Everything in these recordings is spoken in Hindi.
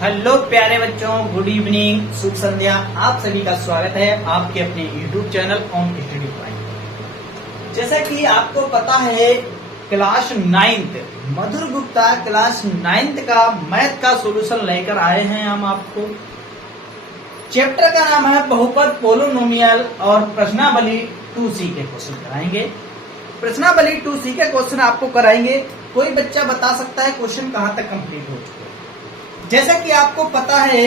हेलो प्यारे बच्चों, गुड इवनिंग, शुभ संध्या। आप सभी का स्वागत है आपके अपने YouTube channel on study point. जैसा कि आपको पता है, क्लास 9th मधुर गुप्ता क्लास 9th का मैथ का सॉल्यूशन लेकर आए हैं हम आपको। चैप्टर का नाम है बहुपद पोलिनोमियल और प्रश्नावली 2C के क्वेश्चन कराएंगे। प्रश्नावली 2C के क्वेश्चन आपको कराएंगे। कोई बच्चा बता सकता है क्वेश्चन कहां तक कंप्लीट हो चुके हैं। जैसा कि आपको पता है,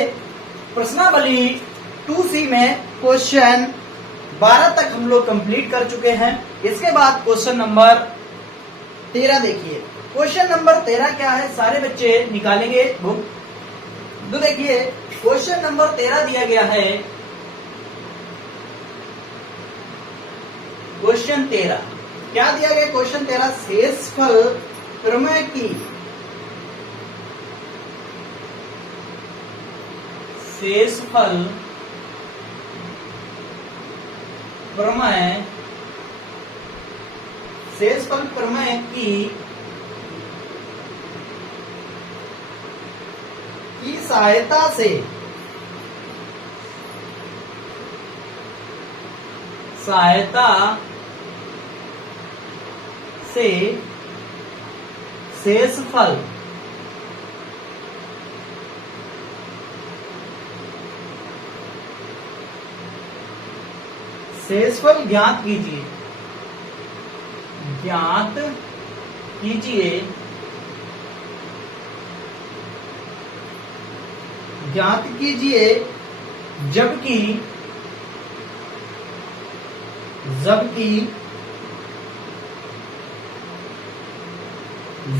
प्रश्नावली 2C में क्वेश्चन 12 तक हम लोग कंप्लीट कर चुके हैं। इसके बाद क्वेश्चन नंबर 13 देखिए। क्वेश्चन नंबर 13 क्या है, सारे बच्चे निकालेंगे बुक। तो देखिए क्वेश्चन नंबर 13 दिया गया है। क्वेश्चन 13 क्या दिया गया? क्वेश्चन 13 शेषफल प्रमेय की शेषफल प्रमेय की सहायता से शेषफल ज्ञात कीजिए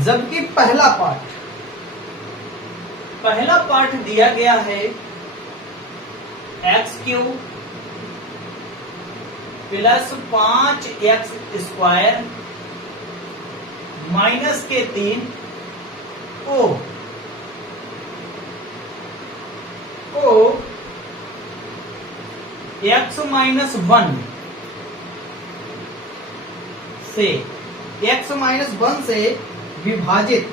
जबकि पहला पार्ट दिया गया है x³ प्लस 5x² माइनस के 3 को x-1 से विभाजित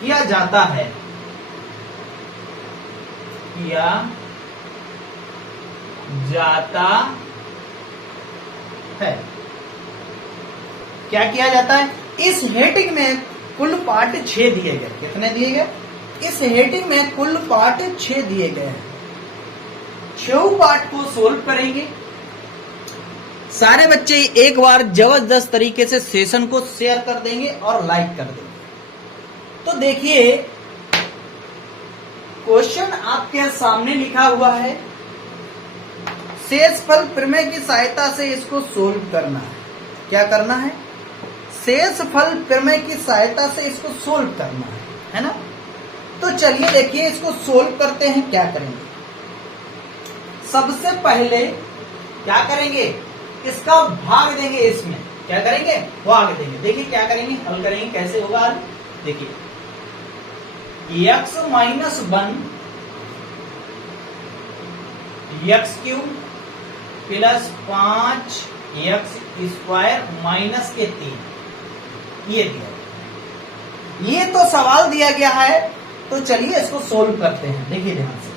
किया जाता है। क्या किया जाता है? इस हेडिंग में कुल पार्ट 6 दिए गए। कितने दिए गए? इस हेडिंग में कुल पार्ट 6 दिए गए हैं। 6 पार्ट को सोल्व करेंगे। सारे बच्चे एक बार जबरदस्त तरीके से सेशन को शेयर कर देंगे और लाइक कर देंगे। तो देखिए क्वेश्चन आपके सामने लिखा हुआ है। शेषफल प्रमेय की सहायता से इसको सोल्व करना है। क्या करना है? शेषफल प्रमेय की सहायता से इसको सोल्व करना है ना? तो चलिए देखिए इसको सोल्व करते हैं। क्या करेंगे? सबसे पहले क्या करेंगे? इसका भाग देंगे। इसमें क्या करेंगे? भाग देंगे। देखिए क्या करेंगे, हल करेंगे। कैसे होगा हल? देखिए x-1 x³ plus 5x² minus के 3 ये दिया। ये तो सवाल दिया गया है। तो चलिए इसको सोल्व करते हैं। देखिए ध्यान से,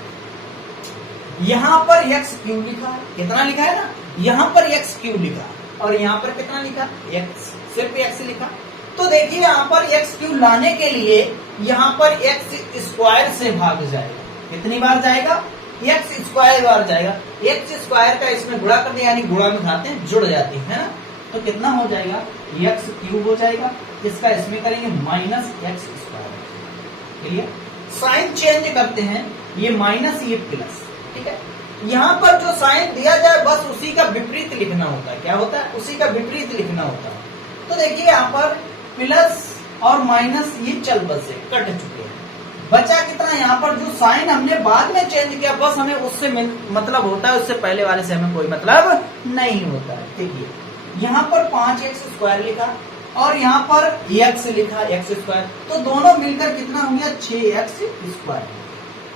यहां पर x³ लिखा है। कितना लिखा है ना? यहां पर x³ लिखा और यहां पर कितना लिखा? x, सिर्फ x लिखा। तो देखिए यहां पर x³ लाने के लिए यहां पर x² से भाग जाएगा। कितनी बार जाएगा? x² बार जाएगा। x² का इसमें गुणा कर दिया, यानी गुणा में खाते हैं, जुड़ जाती है ना? तो कितना हो जाएगा? x³ हो जाएगा। इसका इसमें करेंगे minus x²। Clear? Sign change करते हैं, ये माइनस ये प्लस। ठीक है, यहाँ पर जो साइन दिया जाए बस उसी का विपरीत लिखना होता है। क्या होता है? उसी का विपरीत लिखना होता है। तो देखिए यहाँ पर प्लस और माइनस ये चल बसे कट चुके हैं। बचा कितना? यहाँ पर जो साइन हमने बाद में चेंज किया बस हमें उससे मतलब होता है, उससे पहले वाले से हमें कोई मतलब नहीं होता है। देखिए यहाँ पर 5x² लिखा और यहाँ पर x लिखा x², तो दोनों मिलकर कितना हो गया 6x²।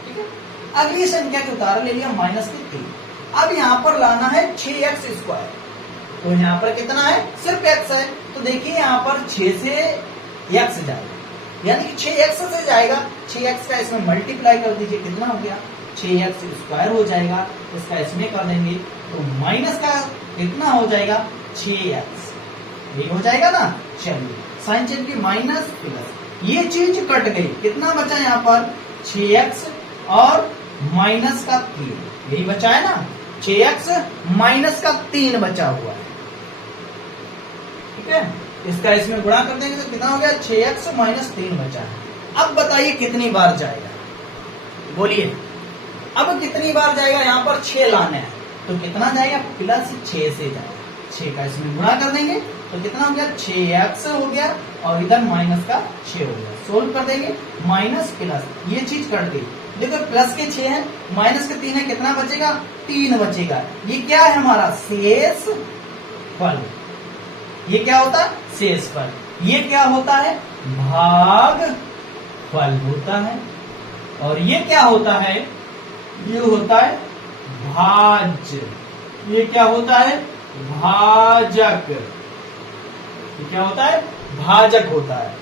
ठीक है, अगली संख्या के उतारा ले लिया -3। अब यहाँ पर लाना है 6x²। तो यहाँ पर कितना है, सिर्फ x है। तो देखिए यहाँ पर 6 से x जाएगा, यानी कि 6x से जाएगा। 6x का इसमें मल्टीप्लाई कर दीजिए, कितना हो गया 6x स्क्वायर हो जाएगा। इसका इसमें कर देंगे तो माइनस का कितना हो जाएगा 6x, ये हो जाएगा ना। चलिए साइन चेंज की माइनस प्लस, ये चीज कट गई, कितना बचा यहाँ पर 6x और माइनस का 3, यही बचा है ना। 6x माइनस का 3 बचा हुआ है, ठीक है। इसका इसमें गुणा कर देंगे तो कितना हो गया 6x माइनस 3 बचा है। अब बताइए कितनी बार जाएगा, बोलिए अब कितनी बार जाएगा। यहाँ पर 6 लाने हैं तो कितना जाएगा प्लस 6 से जाएगा। 6 का इसमें गुणा कर देंगे तो कितना हो गया 6x हो गया और इधर माइनस का 6 हो गया। सोल्व कर देंगे माइनस प्लस, ये चीज कट गई। देखो प्लस के 6 है, माइनस के 3 है, कितना बचेगा 3 बचेगा। ये क्या है हमारा शेष फल। ये क्या होता है शेष फल। ये क्या होता है भाग फल होता है। और ये क्या होता है, ये होता है भाज्य। ये क्या होता है भाजक। ये क्या होता है भाजक होता है।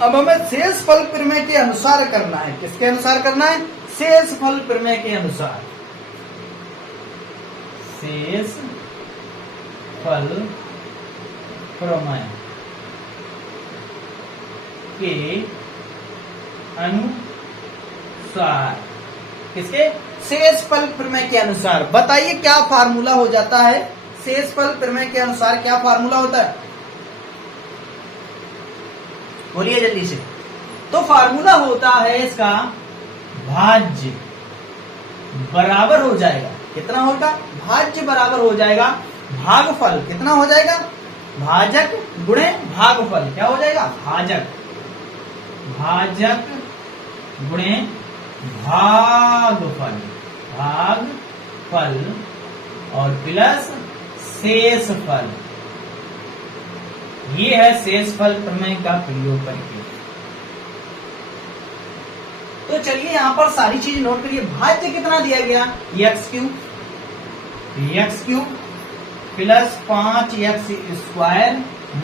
अब हमें शेष फल प्रमेय के अनुसार करना है। किसके अनुसार करना है, शेष फल प्रमेय के अनुसार। शेष फल प्रमेय के अनुसार, किसके शेष फल प्रमेय के अनुसार। बताइए क्या फार्मूला हो जाता है शेष फल प्रमेय के अनुसार, क्या फार्मूला होता है, बोलिए जल्दी से। तो फार्मूला होता है इसका भाज्य बराबर हो जाएगा, कितना होगा भाज्य बराबर हो जाएगा भागफल। कितना हो जाएगा भाजक गुणे भागफल, क्या हो जाएगा भाजक। भाजक गुणे भागफल, भागफल और प्लस शेष फल। ये है शेष फल प्रमेय का प्रयोग करके। तो चलिए यहां पर सारी चीज नोट करिए। भाज्य कितना दिया गया x cube plus 5x square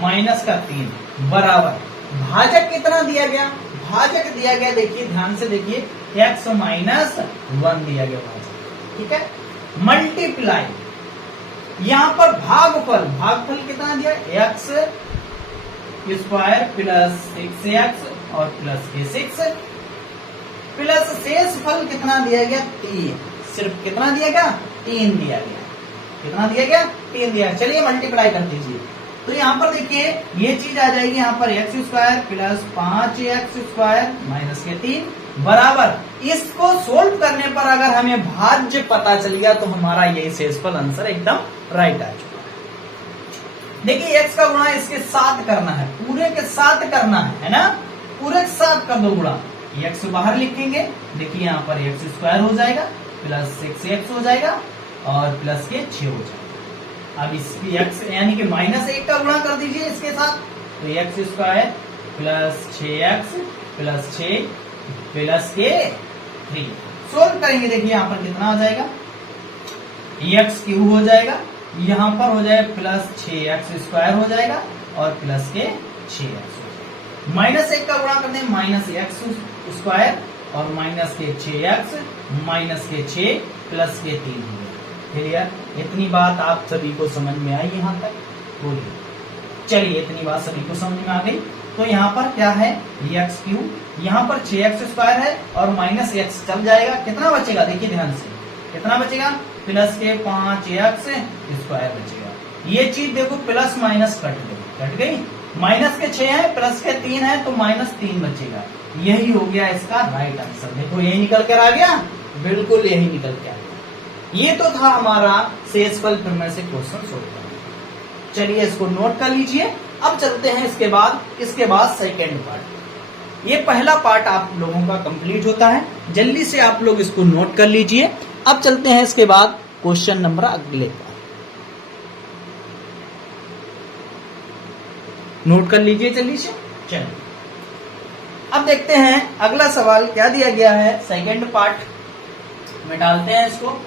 minus का 3 बराबर भाजक कितना दिया गया। भाजक दिया गया, देखिए ध्यान से देखिए x माइनस 1 दिया गया भाजक, ठीक है। मल्टीप्लाई यहां पर भागफल, भागफल कितना दिया x स्क्वायर प्लस 6x और प्लस के 6 प्लस शेष फल कितना दिया गया 3। सिर्फ कितना दिया गया 3 दिया गया। कितना दिया गया 3 दिया। चलिए मल्टीप्लाई कर दीजिए तो यहाँ पर देखिए ये चीज आ जाएगी यहाँ पर x square plus 5x square minus के 3 बराबर। इसको सोल्व करने पर अगर हमें भाज्य पता चल गया तो हमारा यही शेषफल आंसर एकदम राइट आ चुका है। देखिए x का गुणा इसके साथ करना है, पूरे के साथ करना है ना, पूरे के साथ कर दो गुणा। x बाहर लिखेंगे, देखिए यहाँ पर x स्क्वायर हो जाएगा प्लस 6x हो जाएगा और प्लस के 6 हो जाएगा। अब इसकी x यानी कि माइनस 1 का गुणा कर दीजिए इसके साथ, तो x square plus 6x plus 6 plus के 3 सोल्व करेंगे। देखिए यहाँ पर कितना आ जाएगा x क्यूब हो जाएगा, यहाँ पर हो जाएगा प्लस 6x स्क्वायर हो जाएगा और प्लस के 6x माइनस 1 का गुणा कर दें माइनस x स्क्वायर और माइनस के 6x माइनस के 6 प्लस के 3 हो गया। क्लियर, इतनी बात आप सभी को समझ में आई यहाँ तक, बोलिए। चलिए इतनी बात सभी को समझ में आ गई। तो यहाँ पर क्या है x क्यूब, यहाँ पर 6x स्क्वायर है और माइनस x चल जाएगा, कितना बचेगा देखिए ध्यान से, कितना बचेगा प्लस के 5x स्क्वायर बचेगा। ये चीज देखो प्लस माइनस कट गई, माइनस के 6 है प्लस के 3 है तो माइनस 3 बचेगा। यही हो गया इसका राइट आंसर। देखो यही निकल कर आ गया, बिल्कुल यही निकल के आ गया। ये तो था हमारा शेषफल प्रमेय से क्वेश्चन सोल्व करना। चलिए इसको नोट कर लीजिए। अब चलते हैं इसके बाद सेकेंड पार्ट। ये पहला पार्ट आप लोगों का कंप्लीट होता है, जल्दी से आप लोग इसको नोट कर लीजिए। अब चलते हैं इसके बाद क्वेश्चन नंबर अगले का, नोट कर लीजिए जल्दी से। चलिए अब देखते हैं अगला सवाल क्या दिया गया है। सेकेंड पार्ट में डालते हैं इसको।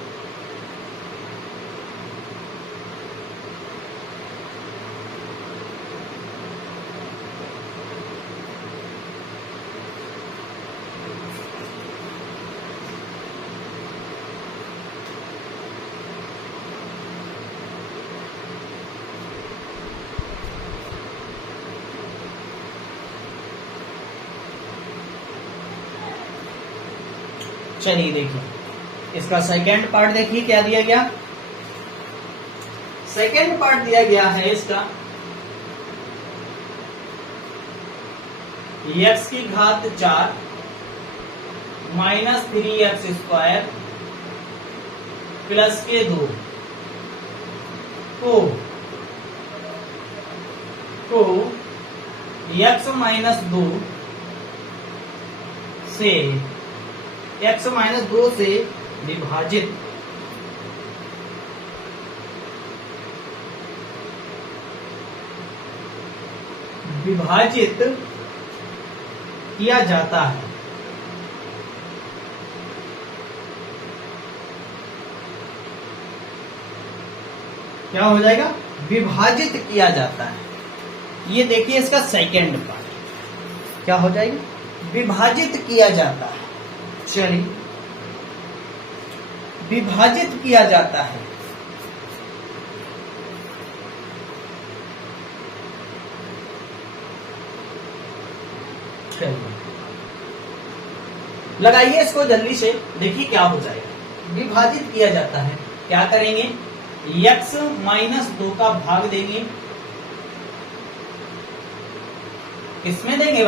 चलिए देखिए इसका सेकेंड पार्ट देखिए क्या दिया गया। सेकेंड पार्ट दिया गया है इसका x की घात 4 माइनस 3x स्क्वायर प्लस के 2 को x माइनस 2 से विभाजित किया जाता है। क्या हो जाएगा? विभाजित किया जाता है। ये देखिए इसका सेकेंड पार्ट क्या हो जाएगा? विभाजित किया जाता है। चलिए विभाजित किया जाता है। लगाइए इसको जल्दी से, देखिए क्या हो जाएगा। विभाजित किया जाता है, क्या करेंगे? x माइनस 2 का भाग देंगे। किसमें देंगे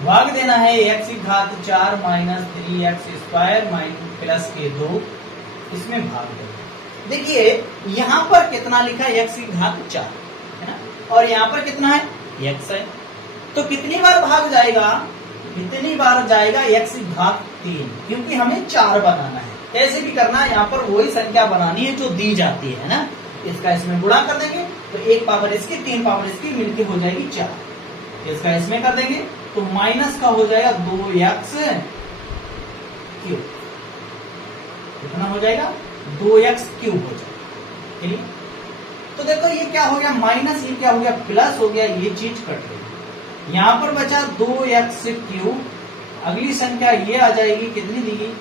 भाग देना है x की घात 4 minus 3x square minus plus के 2, इसमें भाग देंगे। देखिए यहां पर कितना लिखा है? x की घात 4 है ना, और यहां पर कितना है? x है। तो कितनी बार भाग जाएगा? कितनी बार जाएगा? x की घात 3, क्योंकि हमें 4 बनाना है। कैसे भी करना है, यहाँ पर वही संख्या बनानी है जो दी जाती है ना। इसका इसमें गुणा कर देंगे तो 1 पावर इसकी 3 पावर इसकी मिलके हो जाएगी 4। इसका इसमें कर देंगे तो माइनस का हो जाएगा 2x क्यूब। कितना हो जाएगा? 2x क्यूब हो जाएगा। ठीक है, तो देखो ये क्या हो गया? माइनस, ये क्या हो गया? प्लस हो गया। ये चीज कट गई। यहां पर बचा 2x क्यूब। अगली संख्या ये आ जाएगी, कितनी दी गई?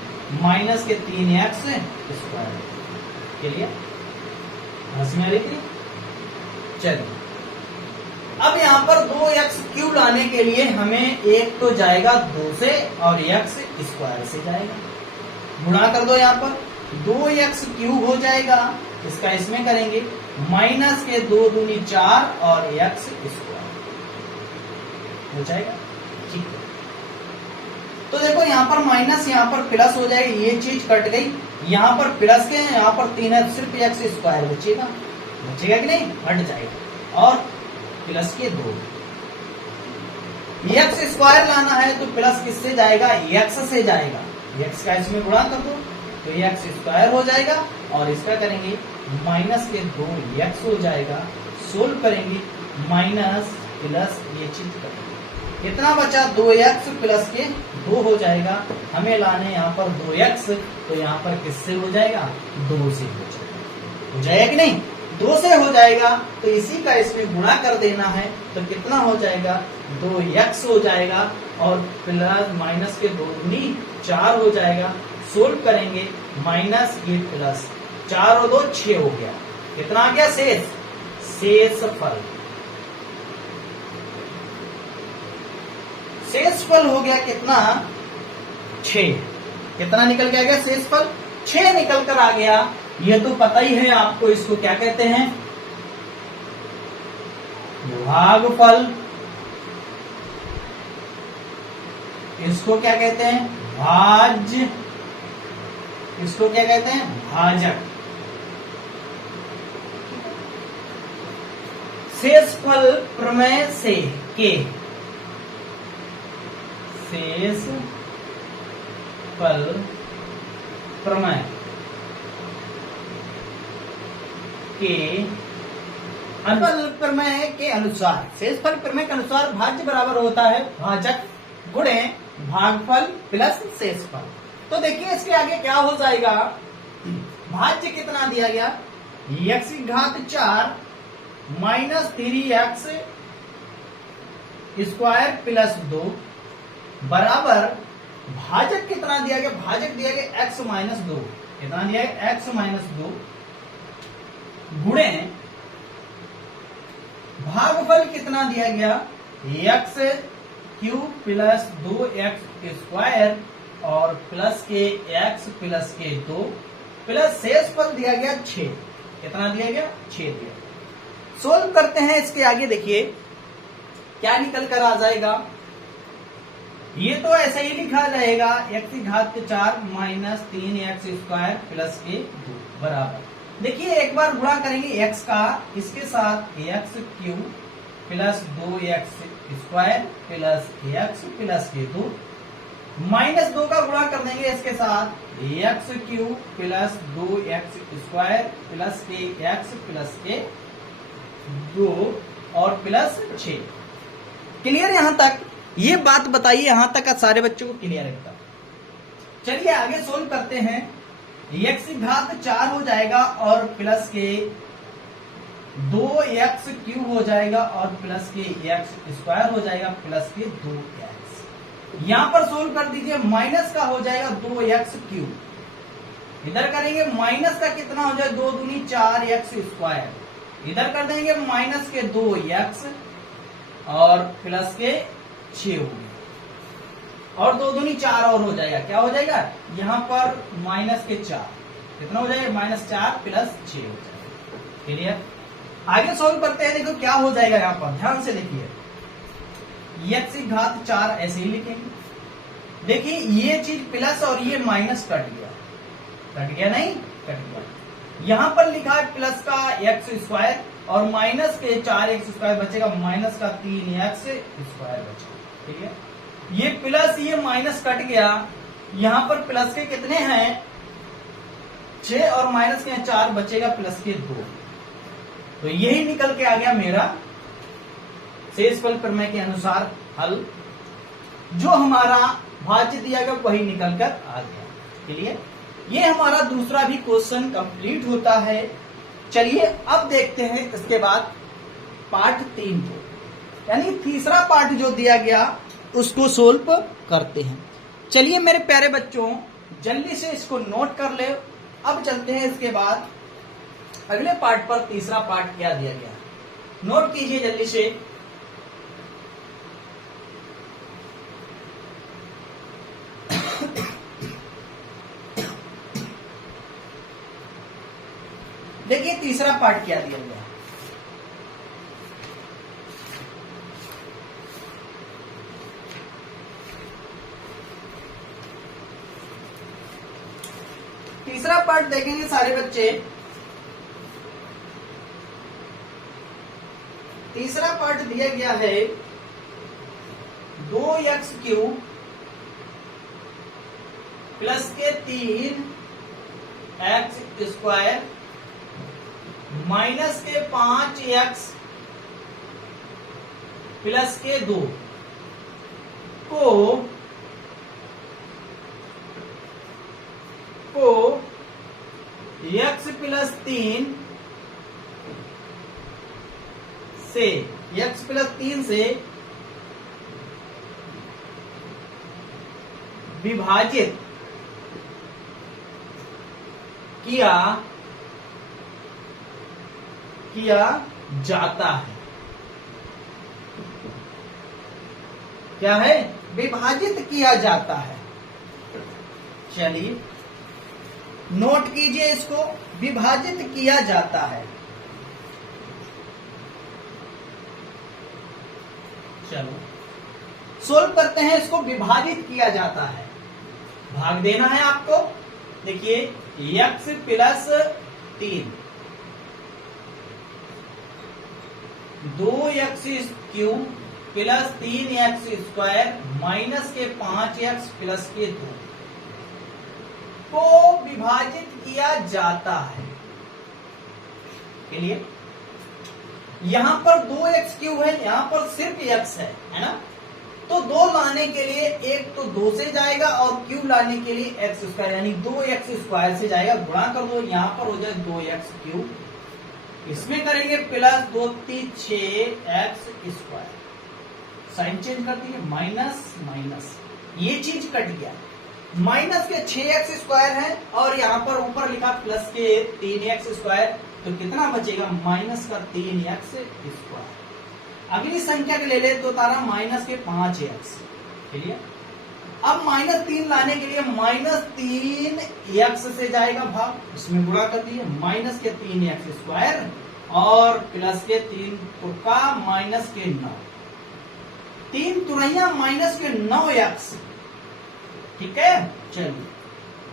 माइनस के 3x स्क्वायर के लिए में आ रही थी। चलिए अब यहां पर 2x क्यूब लाने के लिए हमें एक तो जाएगा 2 से और x स्क्वायर से जाएगा। गुणा कर दो, यहां पर 2x क्यूब हो जाएगा। इसका इसमें करेंगे माइनस के 2 दूनी 4 और x स्क्वायर हो जाएगा। ठीक है, तो देखो यहाँ पर माइनस, यहाँ पर प्लस हो जाएगा। ये चीज कट गई। यहाँ पर प्लस के, यहाँ पर 3 है, सिर्फ x स्क्वायर बचेगा कि नहीं? हट जाएगा। और प्लस के 2 x स्क्वायर लाना है तो प्लस किससे जाएगा? x से जाएगा। x का इसमें गुणा कर दो तो x स्क्वायर हो जाएगा और इसका करेंगे माइनस के 2x हो जाएगा। सोल्व करेंगे माइनस प्लस, ये चीज करेंगे। कितना बचा? 2x प्लस के 2 हो जाएगा। हमें लाने यहाँ पर 2x, तो यहाँ पर किससे हो जाएगा? 2 से हो जाएगा कि नहीं? 2 से हो जाएगा तो इसी का इसमें गुणा कर देना है। तो कितना हो जाएगा? 2x हो जाएगा और प्लस माइनस के 2 दूनी 4 हो जाएगा। सोल्व करेंगे माइनस ये प्लस, 4 और 2 6 हो गया। कितना आ गया? शेषफल। शेषफल हो गया कितना? 6। कितना निकल के आ गया? शेषफल 6 निकल कर आ गया। ये तो पता ही है आपको, इसको क्या कहते हैं? भागफल। इसको क्या कहते हैं? भाज्य। इसको क्या कहते हैं? भाजक। शेषफल प्रमेय से के शेषफल प्रमेय के प्रमेय के अनुसार, शेषफल प्रमेय के अनुसार भाज्य बराबर होता है भाजक गुणे भागफल प्लस शेषफल। तो देखिए इसके आगे क्या हो जाएगा? भाज्य कितना दिया गया? x की घात 4 माइनस 3x स्क्वायर प्लस 2 बराबर भाजक कितना दिया गया? भाजक दिया गया x माइनस 2। कितना दिया गया? x माइनस 2 गुणे भागफल कितना दिया गया? x cube plus 2x square और प्लस के x प्लस के 2 प्लस शेषफल दिया गया 6। कितना दिया गया? 6 दिया। सोल्व करते हैं इसके आगे, देखिए क्या निकल कर आ जाएगा। ये तो ऐसे ही लिखा जाएगा x की घात 4 माइनस 3x स्क्वायर प्लस के 2 बराबर। देखिए एक बार गुणा करेंगे x का इसके साथ x cube plus 2x square plus x plus के 2 माइनस 2 का गुणा कर देंगे इसके साथ x cube plus 2x square plus के x प्लस के 2 और प्लस 6। क्लियर यहां तक? ये बात बताइए यहां तक का सारे बच्चों को क्लियर है? चलिए आगे सोल्व करते हैं। x की घात 4 हो जाएगा और प्लस के 2x क्यूब हो जाएगा और प्लस के x स्क्वायर हो जाएगा प्लस के 2x। यहां पर सोल्व कर दीजिए, माइनस का हो जाएगा 2x क्यूब। इधर करेंगे माइनस का कितना हो जाए 2 दूनी 4x स्क्वायर। इधर कर देंगे माइनस के 2x और प्लस के 6 हो गया और 2 दूनी 4 और हो जाएगा। क्या हो जाएगा? यहाँ पर माइनस के 4 कितना हो जाएगा? -4 प्लस 6 हो जाएगा। क्लियर? आगे सोल्व करते हैं। देखो क्या हो जाएगा यहाँ पर, ध्यान से देखिए। x की घात 4 ऐसे ही लिखेंगे। देखिए ये चीज प्लस और ये माइनस कट गया। कट गया नहीं? कट गया। यहाँ पर लिखा है प्लस का x स्क्वायर और माइनस के 4x स्क्वायर बचेगा, माइनस का 3x स्क्वायर बचेगा। ठीक है? ये प्लस ये माइनस कट गया। यहां पर प्लस के कितने हैं? 6 और माइनस के 4 बचेगा प्लस के 2। तो यही निकल के आ गया मेरा शेषफल प्रमेय के अनुसार हल। जो हमारा भाज्य दिया गया वही निकल कर आ गया। चलिए ये हमारा दूसरा भी क्वेश्चन कंप्लीट होता है। चलिए अब देखते हैं इसके बाद पार्ट 3 को, यानी तीसरा पार्ट जो दिया गया उसको सोल्व करते हैं। चलिए मेरे प्यारे बच्चों जल्दी से इसको नोट कर ले। अब चलते हैं इसके बाद अगले पार्ट पर। तीसरा पार्ट क्या दिया गया नोट कीजिए जल्दी से। देखिए तीसरा पार्ट क्या दिया गया। तीसरा पार्ट देखेंगे सारे बच्चे। तीसरा पार्ट दिया गया है 2x क्यूब प्लस के 3x स्क्वायर माइनस के 5x प्लस के 2 को x प्लस 3 से x प्लस 3 से विभाजित किया जाता है। क्या है? विभाजित किया जाता है। चलिए नोट कीजिए इसको, विभाजित किया जाता है। चलो सोल्व करते हैं इसको। विभाजित किया जाता है, भाग देना है आपको। देखिए x plus 3 2x cube plus 3x square minus के 5x प्लस के 2 को विभाजित किया जाता है। क्लियर? यहां पर 2x क्यूब है, यहां पर सिर्फ x है ना? तो 2 लाने के लिए एक तो 2 से जाएगा और क्यूब लाने के लिए x स्क्वायर यानी 2x स्क्वायर से जाएगा। गुणा कर दो, यहां पर हो जाए 2x क्यूब, इसमें करेंगे plus 2 3 6x square. Sign change कर दिए, माइनस माइनस, ये चीज कट गया। माइनस के 6x स्क्वायर है और यहां पर ऊपर लिखा प्लस के 3x स्क्वायर, तो कितना बचेगा? माइनस का 3x स्क्वायर। अगली संख्या के ले ले तो तारा माइनस के 5x। क्लियर? अब -3 लाने के लिए -3 x से जाएगा भाग, इसमें गुणा कर दिए, -3x² और +3 तुका -9, 3 तुरैया -9x, ठीक है। चलिए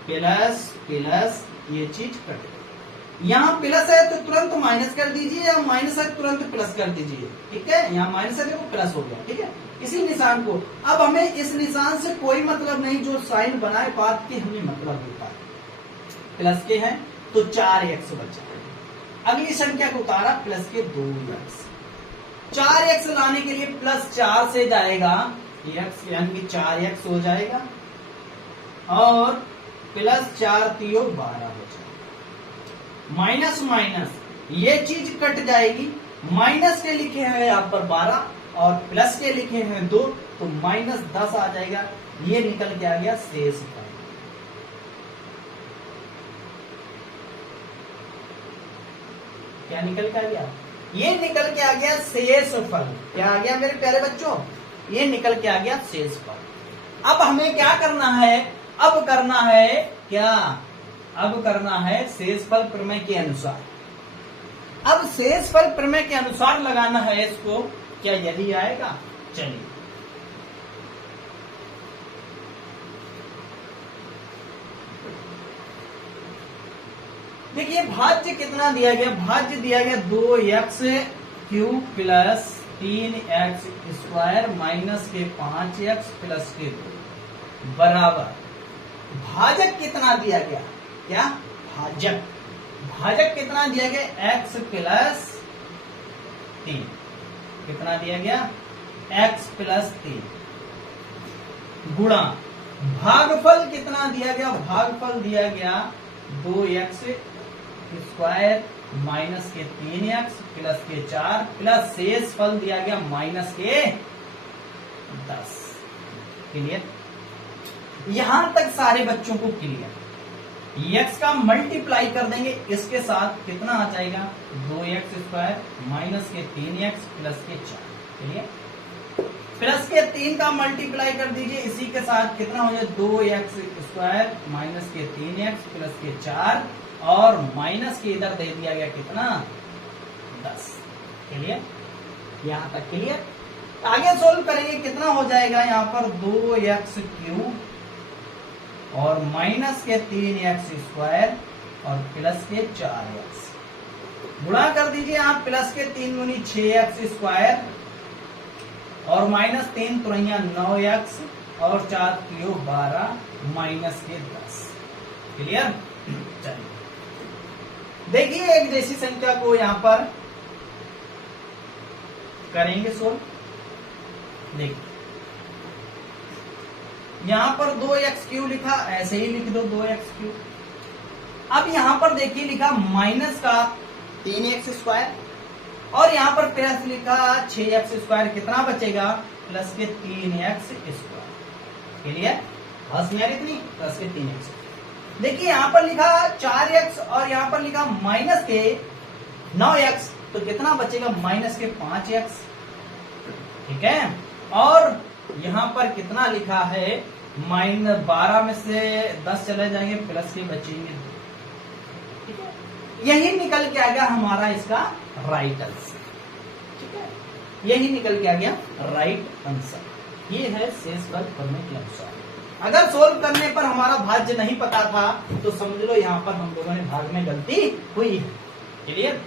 प्लस प्लस ये चीज कट गई, यहाँ प्लस है तो तुरंत माइनस कर दीजिए, या माइनस है तुरंत प्लस कर दीजिए, ठीक है। यहाँ माइनस है देखो प्लस हो गया, ठीक है। इसी निशान को, अब हमें इस निशान से कोई मतलब नहीं, जो साइन बनाए बात की हमें मतलब होता है, प्लस के हैं तो 4x बचा। अगली संख्या को उतारा प्लस के 2x, 4x लाने के लिए +4 से जाएगा x, यानी कि 4x हो जाएगा और +4 3 12 हो जाएगा। माइनस माइनस ये चीज कट जाएगी, माइनस के लिखे हैं यहाँ पर 12 और प्लस के लिखे हैं 2, तो -10 आ जाएगा। ये निकल के आ गया शेषफल। क्या निकल के आ गया? ये निकल के आ गया शेषफल। क्या आ गया मेरे प्यारे बच्चों? ये निकल के आ गया शेषफल। अब हमें क्या करना है? अब करना है क्या? अब करना है शेषफल प्रमेय के अनुसार। अब शेषफल प्रमेय के अनुसार लगाना है इसको। क्या यदि आएगा? चलिए देखिए, भाज्य कितना दिया गया? भाज्य दिया गया 2x³ प्लस 3x² माइनस के 5x प्लस के 2 बराबर। भाजक कितना दिया गया? क्या? भाजक। भाजक कितना दिया गया? x plus 3। कितना दिया गया? x प्लस 3 गुणा भागफल कितना दिया गया? भागफल दिया गया 2x² माइनस के 3x प्लस के 4 प्लस शेष फल दिया गया माइनस के 10। क्लियर? यहां तक सारे बच्चों को क्लियर। x का मल्टीप्लाई कर देंगे इसके साथ, कितना आ जाएगा? 2x² माइनस के 3x प्लस के 4। क्लियर? प्लस के 3 का मल्टीप्लाई कर दीजिए इसी के साथ, कितना हो जाए? 2x² माइनस के 3x प्लस के 4 और माइनस के इधर दे दिया गया कितना? 10। क्लियर? यहां तक क्लियर? आगे सोल्व करेंगे, कितना हो जाएगा यहाँ पर? 2x³ और माइनस के 3x² और प्लस के 4x गुणा कर दीजिए आप। प्लस के 3 गुनी 6x² और माइनस 3 तुरैया 9x और 4 3 12 माइनस के 10। क्लियर? चलिए देखिए, एक जैसी संख्या को यहां पर करेंगे सोल्व। देखिए यहां पर 2x³ लिखा, ऐसे ही लिख दो 2x³। अब यहां पर देखिए लिखा माइनस का 3x² और यहां पर प्लस लिखा 6x²। कितना बचेगा? प्लस के 3x²। क्लियर? हंसी आ रही इतनी? प्लस के 3x। देखिए यहां पर लिखा 4x और यहां पर लिखा माइनस के 9x, तो कितना बचेगा? माइनस के 5x। ठीक है? और यहां पर कितना लिखा है? -12 में से 10 चले जाएंगे, प्लस के बचेंगे 2। ठीक है? यही निकल के आ गया हमारा इसका राइट आंसर। ठीक है? यही निकल के आ गया राइट आंसर। ये है शेषफल प्रमेय के अनुसार। अगर सोल्व करने पर हमारा भाज्य नहीं पता था तो समझ लो यहाँ पर हम लोगों ने भाग में गलती हुई है। क्लियर?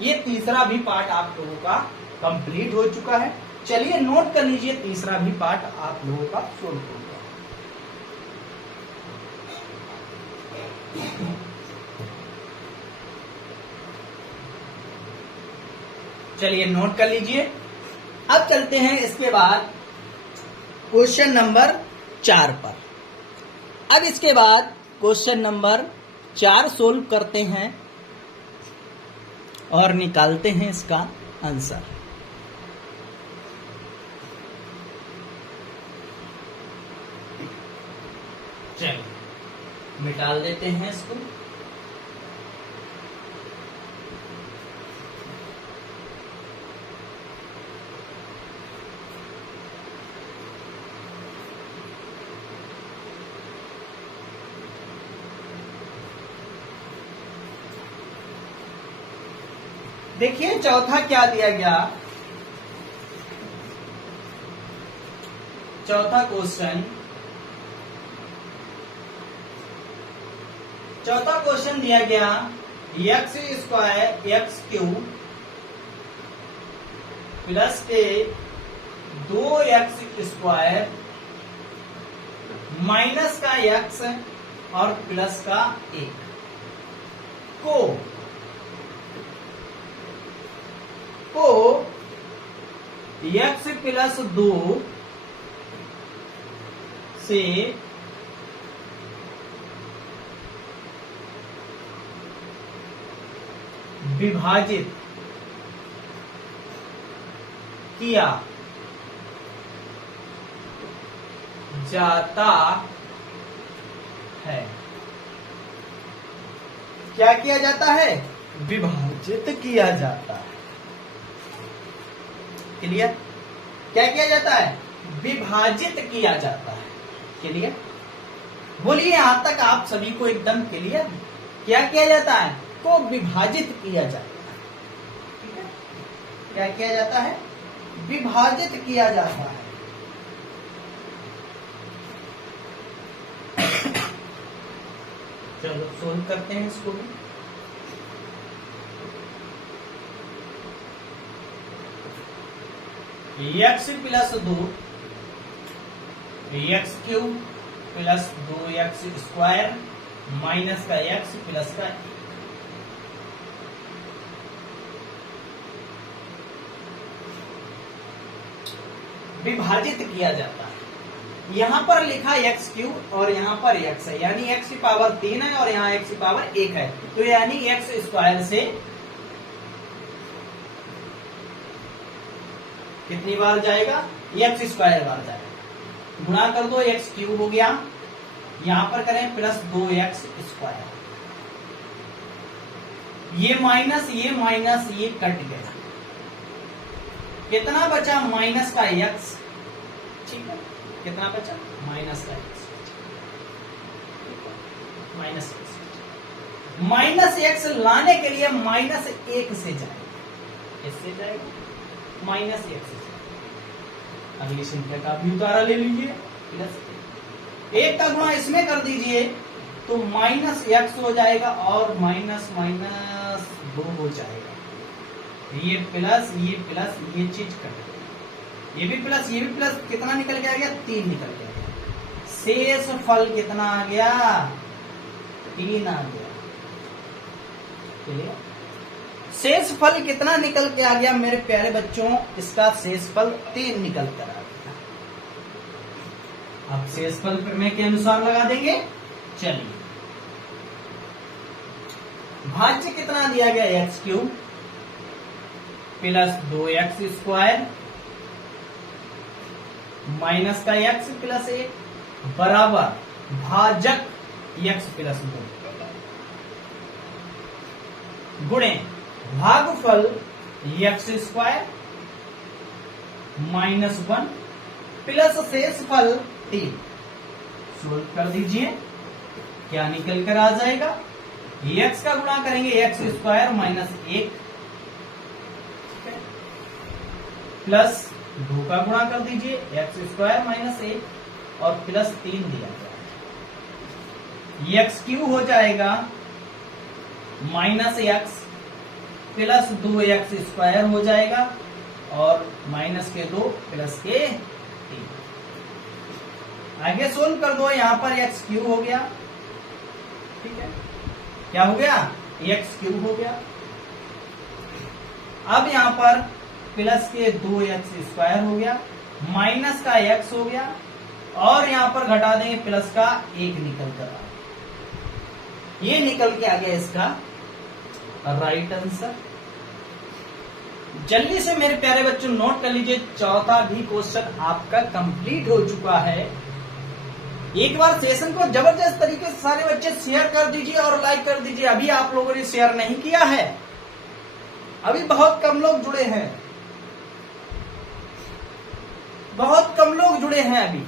ये तीसरा भी पार्ट आप लोगों का कंप्लीट हो चुका है। चलिए नोट कर लीजिए, तीसरा भी पार्ट आप लोगों का सोल्व हो गया। चलिए नोट कर लीजिए। अब चलते हैं इसके बाद क्वेश्चन नंबर 4 पर। अब इसके बाद क्वेश्चन नंबर 4 सोल्व करते हैं और निकालते हैं इसका आंसर। चलिए मिटाल देते हैं इसको। देखिए चौथा क्या दिया गया, चौथा क्वेश्चन दिया गया x square x cube plus के 2x स्क्वायर माइनस का x और प्लस का 1 को x प्लस 2 से विभाजित किया जाता है। क्या किया जाता है? विभाजित किया जाता है। क्लियर? क्या किया जाता है? विभाजित किया जाता है। क्लियर? बोलिए यहां तक आप सभी को एकदम क्लियर? क्या किया जाता है? को विभाजित किया जाता है। ठीक है? क्या किया जाता है? विभाजित किया जाता है। चलो सोल्व करते हैं इसको भी। x plus 2 x cube plus 2x square minus का x प्लस का 1 विभाजित किया जाता है। यहां पर लिखा एक्स क्यूब और यहां पर x है, यानी x की पावर 3 है और यहां x की पावर 1 है, तो यानी x स्क्वायर से कितनी बार जाएगा? x स्क्वायर बार जाएगा। गुणा कर दो, x क्यूब हो गया, यहां पर करें प्लस 2x स्क्वायर, ये माइनस ये कट गया, कितना बचा? माइनस का x। ठीक है, कितना बचा? माइनस का x, माइनस x लाने के लिए माइनस 1 से जाएगा, इससे जाएगा माइनस 1 से जाएगा। अगली संख्या का भी उतारा ले लीजिए, प्लस 1 का गुणा इसमें कर दीजिए तो माइनस x हो जाएगा और माइनस 2 हो जाएगा। ये प्लस ये चीज कट गई, ये भी प्लस कितना निकल के आ गया? 3 निकल के आ गया। शेष फल कितना आ गया? 3 आ गया। शेष फल कितना निकल के आ गया मेरे प्यारे बच्चों? इसका शेष फल 3 निकल कर आ गया। अब शेष फल प्रमेय के अनुसार लगा देंगे। चलिए, भाज्य कितना दिया गया? X cube plus 2x square minus का x प्लस 1 बराबर भाजक x प्लस 2 गुणे भागफल x स्क्वायर माइनस 1 प्लस शेष फल 3। सोल्व कर दीजिए, क्या निकल कर आ जाएगा? x का गुणा करेंगे x स्क्वायर माइनस 1 प्लस 2 का गुणा कर दीजिए x स्क्वायर माइनस 1 और प्लस 3 दिया गया, x क्यूब हो जाएगा minus x plus 2x square हो जाएगा और माइनस के 2 प्लस के 3। आगे सोल्व कर दो, यहां पर x क्यूब हो गया। ठीक है, क्या हो गया? x क्यूब हो गया। अब यहां पर प्लस के 2x स्क्वायर हो गया, माइनस का x हो गया और यहां पर घटा देंगे प्लस का 1 निकल कर आ गया। ये निकल के आ गया इसका राइट आंसर। जल्दी से मेरे प्यारे बच्चों नोट कर लीजिए, चौथा भी क्वेश्चन आपका कंप्लीट हो चुका है। एक बार सेशन को जबरदस्त तरीके से सारे बच्चे शेयर कर दीजिए और लाइक कर दीजिए। अभी आप लोगों ने शेयर नहीं किया है, अभी बहुत कम लोग जुड़े हैं, बहुत कम लोग जुड़े हैं अभी।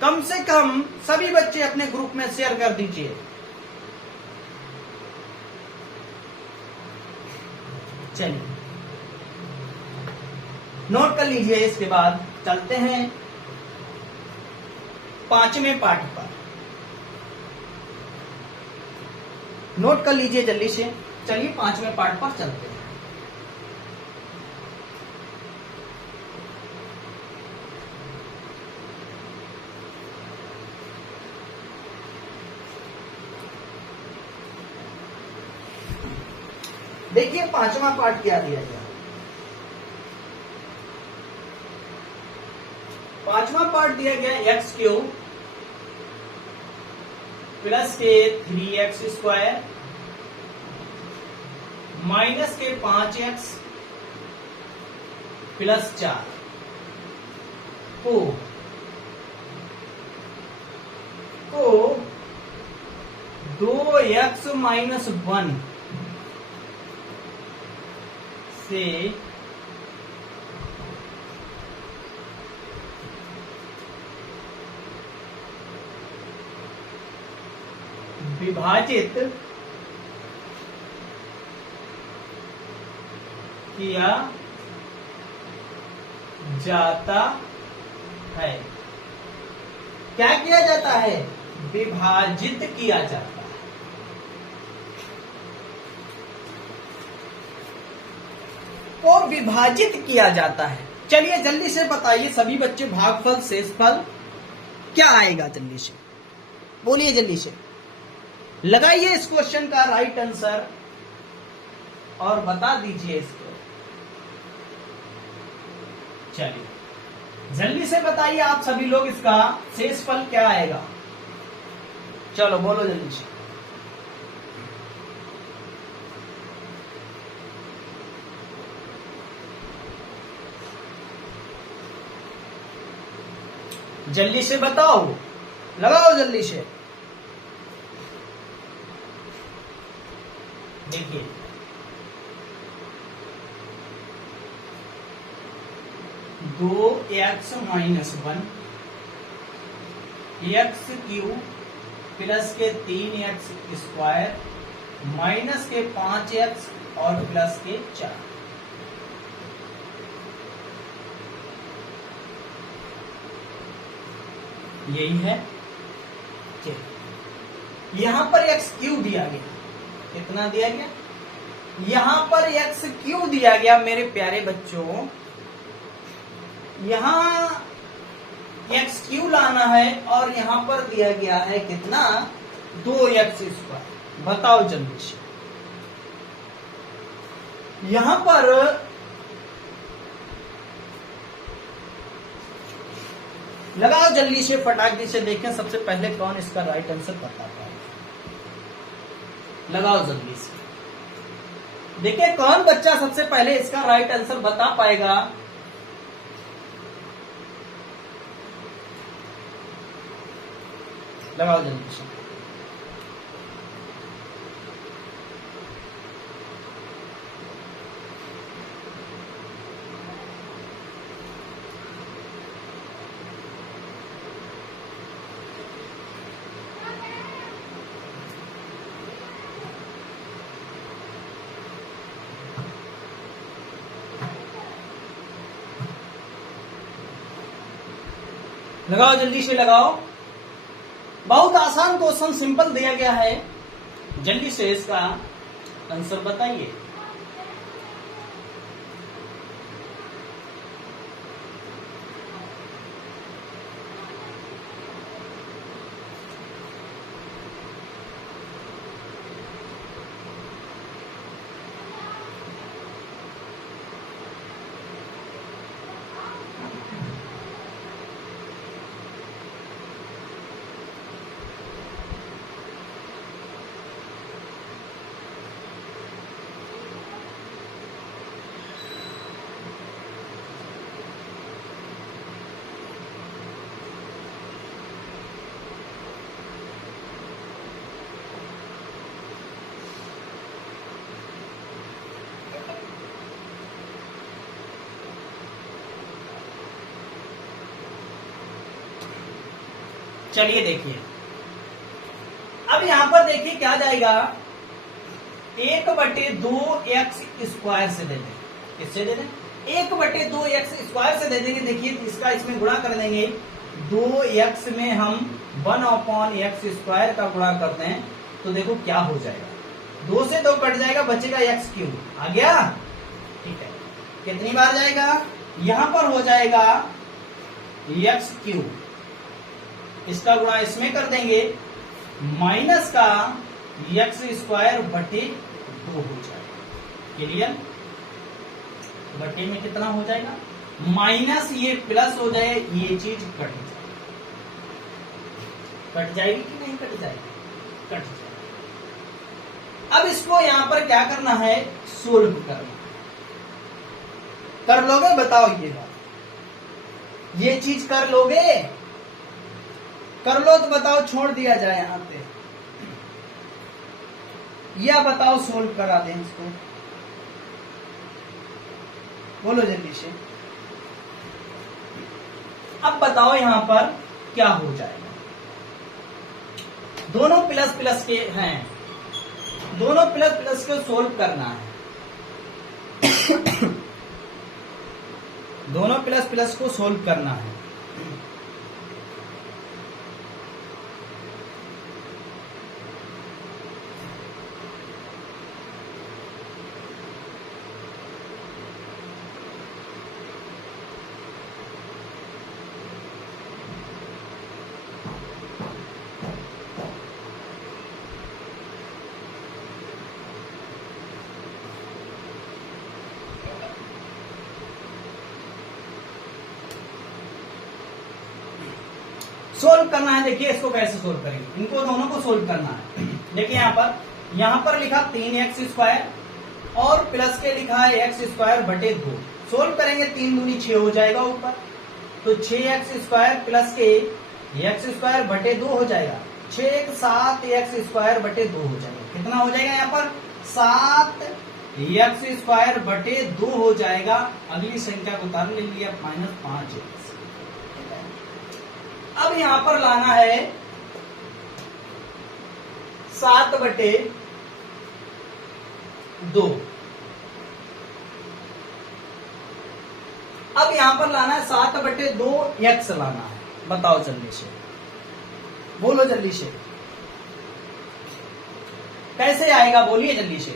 कम से कम सभी बच्चे अपने ग्रुप में शेयर कर दीजिए। चलिए नोट कर लीजिए। इसके बाद चलते हैं 5वें पार्ट पर। नोट कर लीजिए जल्दी से। चलिए 5वें पार्ट पर चलते हैं। देखिए 5वां पार्ट क्या दिया गया। 5वां पार्ट दिया गया एक्स क्यूब प्लस के 3x स्क्वायर माइनस के 5x प्लस 4 को 2x माइनस 1 से विभाजित किया जाता है। क्या किया जाता है? विभाजित किया जाता है। और विभाजित किया जाता है। चलिए जल्दी से बताइए सभी बच्चे, भागफल शेषफल क्या आएगा? जल्दी से बोलिए, जल्दी से लगाइए इस क्वेश्चन का राइट आंसर और बता दीजिए इसको। चलिए जल्दी से बताइए आप सभी लोग, इसका शेषफल क्या आएगा? चलो बोलो जल्दी से। जल्दी से बताओ, लगाओ जल्दी से। देखिए 2x minus 1 x cube plus के 3x स्क्वायर माइनस के 5x और प्लस के 4। यही है। यहां पर x क्यूब दिया गया। कितना दिया गया? यहां पर x क्यूब दिया गया मेरे प्यारे बच्चों। यहां x क्यूब लाना है और यहां पर दिया गया है कितना? 2x square. बताओ जल्दी से। यहां पर लगाओ जल्दी से, फटाक से देखें सबसे पहले कौन इसका राइट आंसर बता पाएगा। लगाओ जल्दी से, देखिए कौन बच्चा सबसे पहले इसका राइट आंसर बता पाएगा। लगाओ जल्दी से। लगाओ जल्दी से, लगाओ। बहुत आसान क्वेश्चन, सिंपल दिया गया है। जल्दी से इसका आंसर बताइए। चलिए देखिए, अब यहां पर देखिए क्या जाएगा। 1/2x² से दे देंगे। किससे दे दें? 1/2x² से दे देंगे। देखिए इसका इसमें गुणा कर देंगे। 2x में हम 1/x² का गुणा करते हैं तो देखो क्या हो जाएगा। 2 से 2 कट जाएगा, बचेगा x³ आ गया। ठीक है, कितनी बार जाएगा? यहां पर हो जाएगा x³। इसका गुणा इसमें कर देंगे, माइनस का x²/2 हो जाएगा। क्लियर? बटे में कितना हो जाएगा? माइनस ये प्लस हो जाए, ये चीज कट जाएगी। कट जाएगी कि नहीं कट जाएगी? कट जाएगी। अब इसको यहां पर क्या करना है? सोल्व करना है। कर लोगे? बताओ ये बात, ये चीज कर लोगे? कर लो तो बताओ, छोड़ दिया जाए यहां पे, या बताओ सोल्व करा दें इसको? बोलो जल्दी से। अब बताओ यहां पर क्या हो जाएगा? दोनों प्लस प्लस के हैं, दोनों प्लस प्लस को सोल्व करना है। दोनों प्लस प्लस को सोल्व करना है। सोल्व करना है। देखिए इसको कैसे सोल्व करेंगे, इनको दोनों को सोल्व करना है। देखिए यहां पर लिखा 3x² और प्लस के लिखा है x²/2। सोल्व करेंगे, 3 दूनी 6 हो जाएगा ऊपर, तो 6x² प्लस के x²/2 हो जाएगा। 6 1 7x²/2 हो जाएगा। कितना हो जाएगा? यहाँ पर 7x²/2 हो जाएगा। अगली संख्या को उतार ले लिया, -5x। अब यहां पर लाना है 7/2। अब यहां पर लाना है 7/2x लाना है। बताओ जल्दी से, बोलो जल्दी से, कैसे आएगा? बोलिए जल्दी से।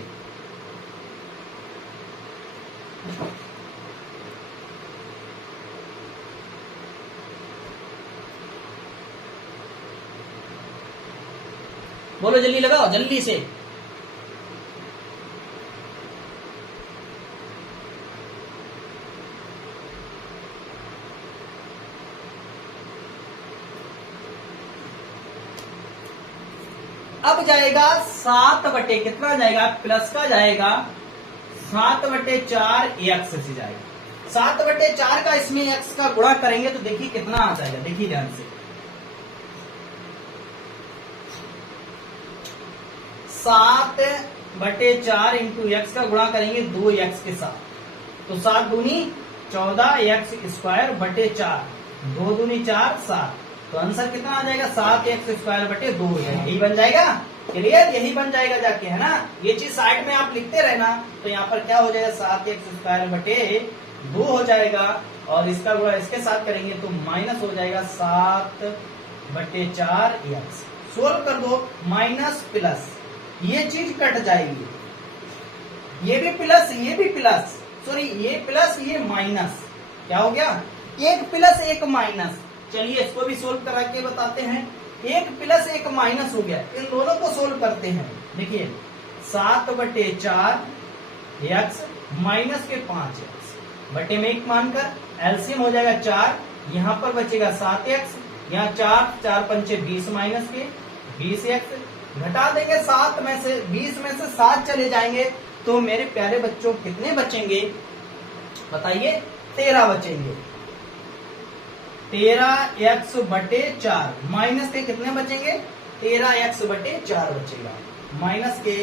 बोलो जल्दी, लगाओ जल्दी से। अब जाएगा 7 कितना जाएगा? प्लस का जाएगा 7/4x से जाएगा। 7/4 का इसमें x का गुणा करेंगे तो देखिए कितना आ जाएगा। देखिए ध्यान से, 7/4 इंटू x का गुणा करेंगे 2x के साथ, तो 7 दूनी 14x²/4, 2 दूनी 4 7, तो आंसर कितना आ जाएगा? 7x²/2 हो जाएगा। यही बन जाएगा। क्लियर? यही बन जाएगा जाके, है ना? ये चीज साइड में आप लिखते रहना। तो यहाँ पर क्या हो जाएगा? 7x²/2 हो जाएगा, और इसका गुणा इसके साथ करेंगे तो माइनस हो जाएगा 7/4x। सोल्व कर दो, माइनस प्लस, ये चीज कट जाएगी। ये भी प्लस, ये भी प्लस, सॉरी ये प्लस ये माइनस, क्या हो गया? एक प्लस एक माइनस। चलिए इसको भी सोल्व करा के बताते हैं। एक प्लस एक माइनस हो गया, इन दोनों को सोल्व करते हैं। देखिए 7/4x माइनस के 5x, बटे में 1 मानकर एलसीएम हो जाएगा 4, यहाँ पर बचेगा 7x, यहाँ 4 4 पंचे 20 माइनस के 20x, घटा देंगे 7 में से, 20 में से 7 चले जाएंगे, तो मेरे प्यारे बच्चों कितने बचेंगे बताइए? 13 बचेंगे। 13x/4 माइनस के कितने बचेंगे? 13x/4 बचेगा, माइनस के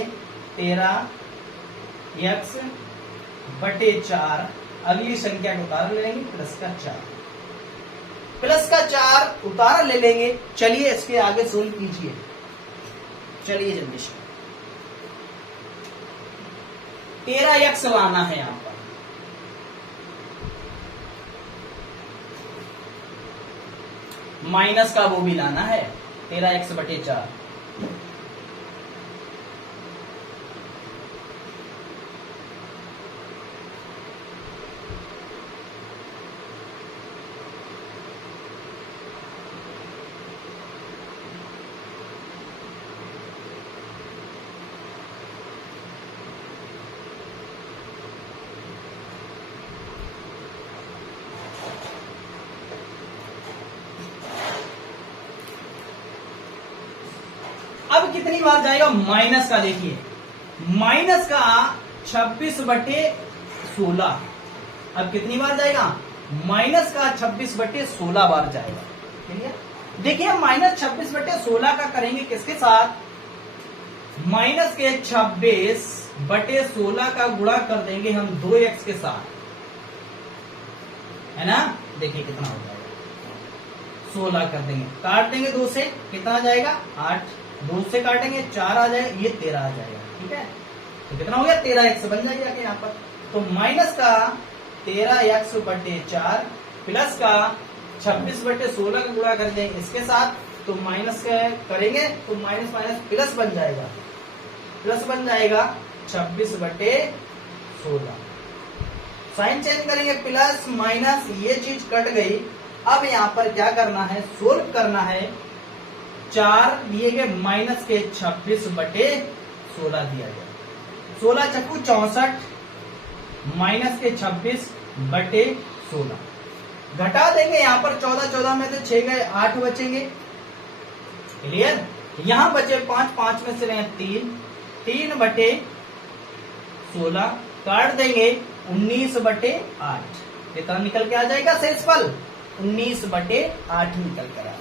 13x/4। अगली संख्या को उतार ले लेंगे, प्लस का 4, प्लस का 4 उतार ले लेंगे। चलिए इसके आगे सोल्व कीजिए, चलिए जल्दी से। 13x लाना है यहां पर। माइनस का वो भी लाना है 13x/4। अब कितनी बार जाएगा माइनस का, देखिए माइनस का 26/16। अब कितनी बार जाएगा माइनस का 26/16 बार जाएगा। क्लियर? देखिए माइनस 26/16 का करेंगे किसके साथ, माइनस के 26/16 का गुणा कर देंगे हम 2x के साथ, है ना। देखिए कितना हो जाएगा 16 कर देंगे, काट देंगे 2 से, कितना आ जाएगा 8, 2 से काटेंगे 4 आ जाएगा, ये 13 आ जाएगा। ठीक है, तो कितना हो गया 13x बन जाएगा यहाँ पर। तो माइनस का 13x/4 प्लस का 26/16 का गुणा कर देंगे इसके साथ, तो माइनस करेंगे तो माइनस माइनस प्लस बन जाएगा, प्लस बन जाएगा 26/16। साइन चेंज करेंगे, प्लस माइनस ये चीज कट गई। अब यहाँ पर क्या करना है, सोल्व करना है। 4 दिए गए, माइनस के 26/16 दिया गया, 16 चक्कू 64, माइनस के 26/16 घटा देंगे। यहाँ पर 14 में से 6 गए, 8 बचेंगे। क्लियर? यहाँ बचे 5, 5 में से रहे 3, 3/16 काट देंगे 19/8, कितना निकल के आ जाएगा शेषफल 19/8 निकल कर आ जाएगा।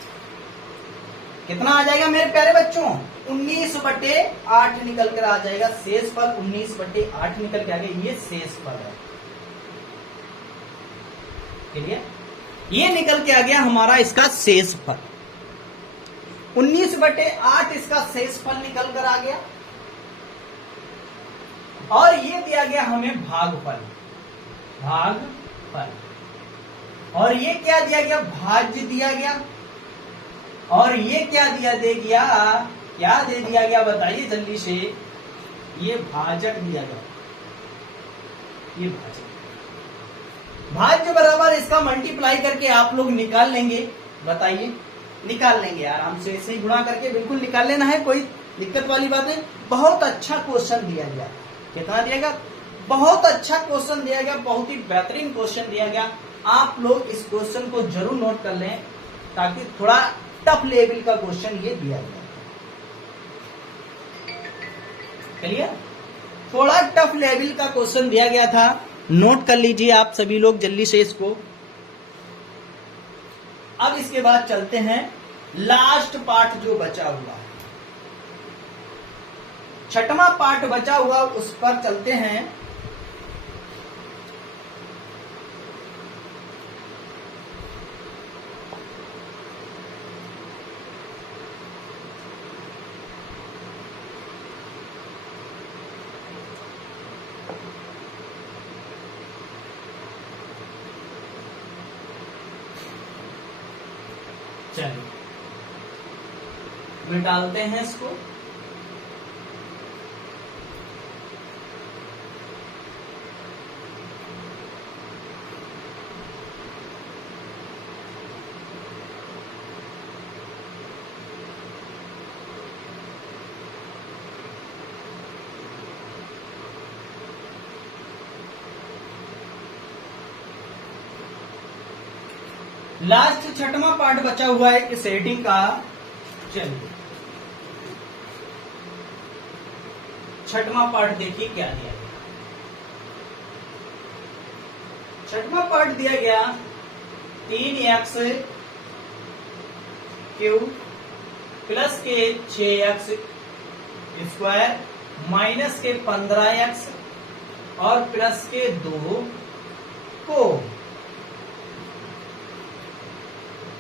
कितना आ जाएगा मेरे प्यारे बच्चों 19/8 निकल कर आ जाएगा शेषफल, 19/8 निकल के आ गया, ये शेषफल है। क्लियर? ये निकल के आ गया हमारा इसका शेषफल, 19/8 इसका शेषफल निकल कर आ गया। और ये दिया गया हमें भागफल, भागफल। और ये क्या दिया गया, भाज्य दिया गया। और ये क्या दिया दे गया, क्या दे दिया गया बताइए जल्दी से, ये भाजक दिया गया, ये भाजक। भाज्य बराबर इसका मल्टीप्लाई करके आप लोग निकाल लेंगे, बताइए निकाल लेंगे आराम से, ऐसे ही गुणा करके बिल्कुल निकाल लेना है, कोई दिक्कत वाली बात नहीं। बहुत अच्छा क्वेश्चन दिया गया, कितना दिया गया, बहुत अच्छा क्वेश्चन दिया गया, बहुत ही बेहतरीन क्वेश्चन दिया गया। आप लोग इस क्वेश्चन को जरूर नोट कर लें, ताकि थोड़ा टफ लेवल का क्वेश्चन ये दिया गया। चलिए, थोड़ा टफ लेवल का क्वेश्चन दिया गया था, नोट कर लीजिए आप सभी लोग जल्दी से इसको। अब इसके बाद चलते हैं लास्ट पार्ट जो बचा हुआ है, 6वां पार्ट बचा हुआ, उस पर चलते हैं। चलिए मिटाते हैं इसको। लास्ट 6वां पार्ट बचा हुआ है इस हेडिंग का। चलिए 6वां पार्ट देखिए क्या दिया गया। 6वां पार्ट दिया गया 3x क्यूब प्लस के 6x स्क्वायर माइनस के 15x और प्लस के 2 को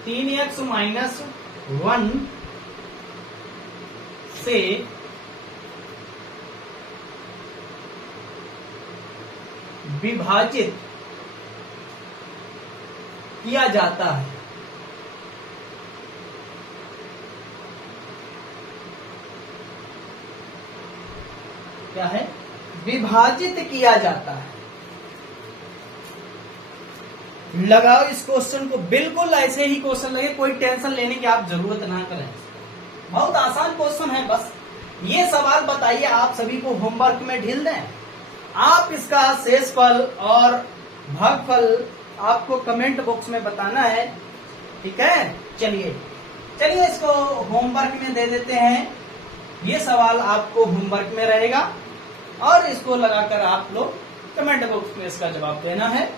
3x माइनस 1 से विभाजित किया जाता है। क्या है? विभाजित किया जाता है। लगाओ इस क्वेश्चन को, बिल्कुल ऐसे ही क्वेश्चन लगे, कोई टेंशन लेने की आप जरूरत ना करें। बहुत आसान क्वेश्चन है, बस ये सवाल बताइए, आप सभी को होमवर्क में ढील दें। आप इसका शेषफल और भागफल आपको कमेंट बॉक्स में बताना है, ठीक है। चलिए इसको होमवर्क में दे देते हैं। ये सवाल आपको होमवर्क में रहेगा और इसको लगाकर आप लोग कमेंट बॉक्स में इसका जवाब देना है।